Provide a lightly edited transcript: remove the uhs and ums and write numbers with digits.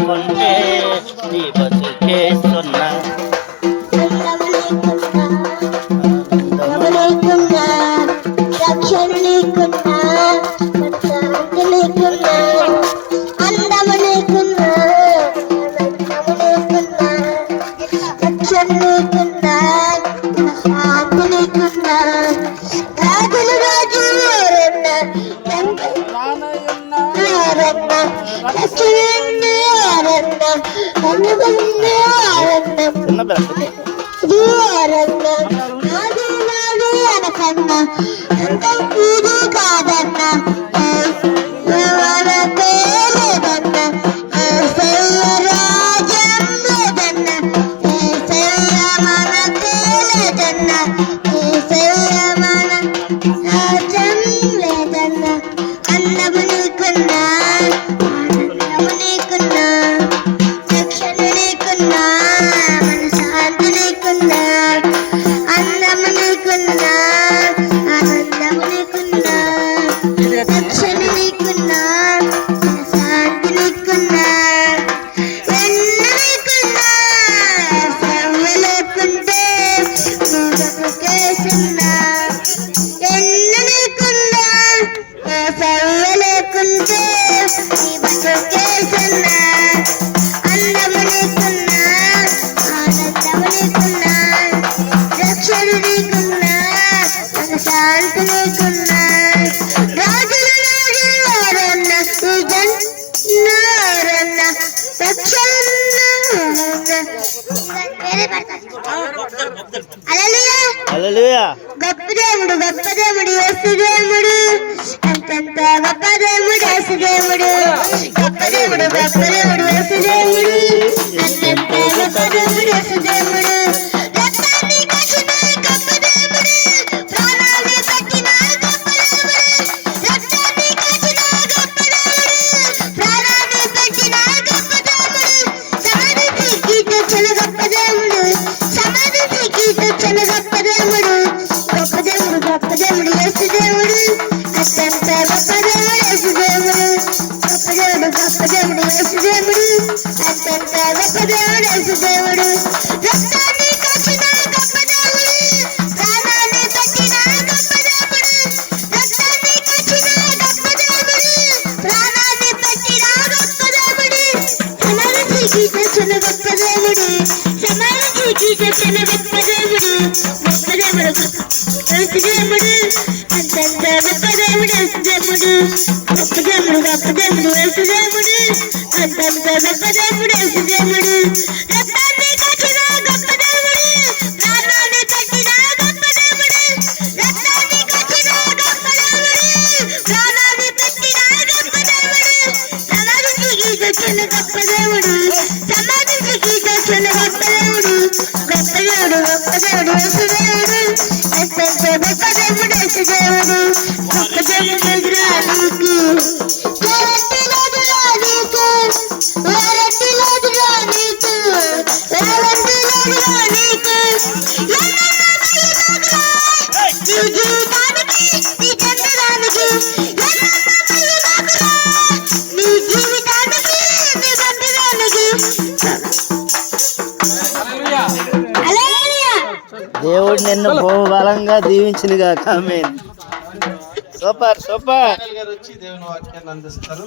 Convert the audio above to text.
లేకుంటే నీ బతుకే సున్నా. రక్షణ లేకున్నా, శాంతి లేకున్నా, అందము లేకున్నా, రక్షణ లేకున్నా, శాంతి లేకున్నా, రాజులు రాజు ఎవరన్నా, ఎవరన్నా, రక్షణ ఎవరన్నా, అనుబంధ ఎవరన్నా, ఎవరన్నా, నాది నాది అనకన్నా, అంతం ఇది కాదన్నా, ఎవరకే లేదన్నా, ఏసయ్య రాజ్యం లేదన్నా, ఏసయ్య మనకే లేదన్నా, ఏసయ్య మన రాజ్యం లేదన్నా. అందము నీకున్నా, ఆనందము నీకున్నా, రక్షణ నీకున్నా, మన శాంతి నీకున్నా, అందము నీకున్నా, ఆనందము నీకున్నా, రక్షణ నీకున్నా, మన శాంతి నీకున్నా, వెన్న నీకున్నా, శ్రమ లేకుంటే నువ్వకే సున్నా. ఎన్న నీకున్నా, శ్రమ లేకుంటే నీ బతుకే సున్నా. అందము నీకున్నా, ఆనందము నీకున్నా, రక్షణ నీకున్నా, మన శాంతి నీకున్నా, రాజుల రాజు ఎవరన్నా, ఈ జన్నారన్నా, రక్షణ హల్లెలూయా. గొప్ప దేవుడు, గొప్ప దేవుడు, యేసు దేవుడు, అంతంత గొప్ప దేవుడు, యేసు దేవుడు, గొప్ప దేవుడు, గొప్ప దేవుడు, యేసు దేవుడు, అంతంత గొప్ప దేవుడు, యేసు దేవుడు, రక్తాన్ని కట్టిన గొప్ప దేవుడు, ప్రాణాన్ని కట్టిన గొప్ప దేవుడు, రక్తాన్ని కట్టిన గొప్ప దేవుడు, ప్రాణాన్ని కట్టిన గొప్ప దేవుడు, సమాధికి కీర్తించిన గొప్ప దేవుడు, సమాధికి కీర్తించిన గొప్ప దేవుడు, గొప్ప దేవుడు, గొప్ప దేవుడు, యేసు దేవుడు, అత్యంత గొప్ప దేవుడు, యేసు దేవుడు, గొప్ప దేవుడు, గొప్ప దేవుడు, యేసు దేవుడు, అత్యంత గొప్ప దేవుడు, యేసు దేవుడు, రక్తాన్ని కట్టిన గొప్ప దేవుడు, ప్రాణాన్ని కట్టిన గొప్ప దేవుడు, రక్తాన్ని కట్టిన గొప్ప దేవుడు, ప్రాణాన్ని కట్టిన గొప్ప దేవుడు, సమాధికి కీర్తించిన గొప్ప దేవుడు, సమాధికి కీర్తించిన గొప్ప దేవుడు, గొప్ప దేవుడు, యేసు దేవుడు, అంతంత గొప్ప దేవుడు, యేసు దేవుడు, గొప్ప దేవుడు, గొప్ప దేవుడు, యేసు దేవుడు, అంతంత గొప్ప దేవుడు, యేసు దేవుడు, రక్తాన్ని కట్టిన గొప్ప దేవుడు, ప్రాణాన్ని కట్టిన గొప్ప దేవుడు, రక్తాన్ని కట్టిన గొప్ప దేవుడు, ప్రాణాన్ని కట్టిన గొప్ప దేవుడు, సమాధికి కీర్తించిన గొప్ప దేవుడు, సమాధికి కీర్తించిన గొప్ప దేవుడు, గొప్ప దేవుడు, గొప్ప దేవుడు, యేసు దేవుడు, అత్యంత గొప్ప దేవుడు, యేసు దేవుడు, గొప్ప దేవుడు, ఎదురానికి వేరెట్టి లేదు రానీకు, వేరెట్టి లేదు రానీకు, వేరెట్టి లేదు రానీకు, ఎన్నెన్న మహిమలురా నీ జీవితానికి, నీ జన్మదానికి, ఎన్నెన్న మహిమలురా నీ జీవితానికి, నీ జన్మదానికి. హల్లెలూయా. దేవుడు నిన్ను బహుబలంగా దీవించినగా. ఆమేన్. Super super. గారు వచ్చి దేవుని వాక్యాన్ని అందిస్తారు.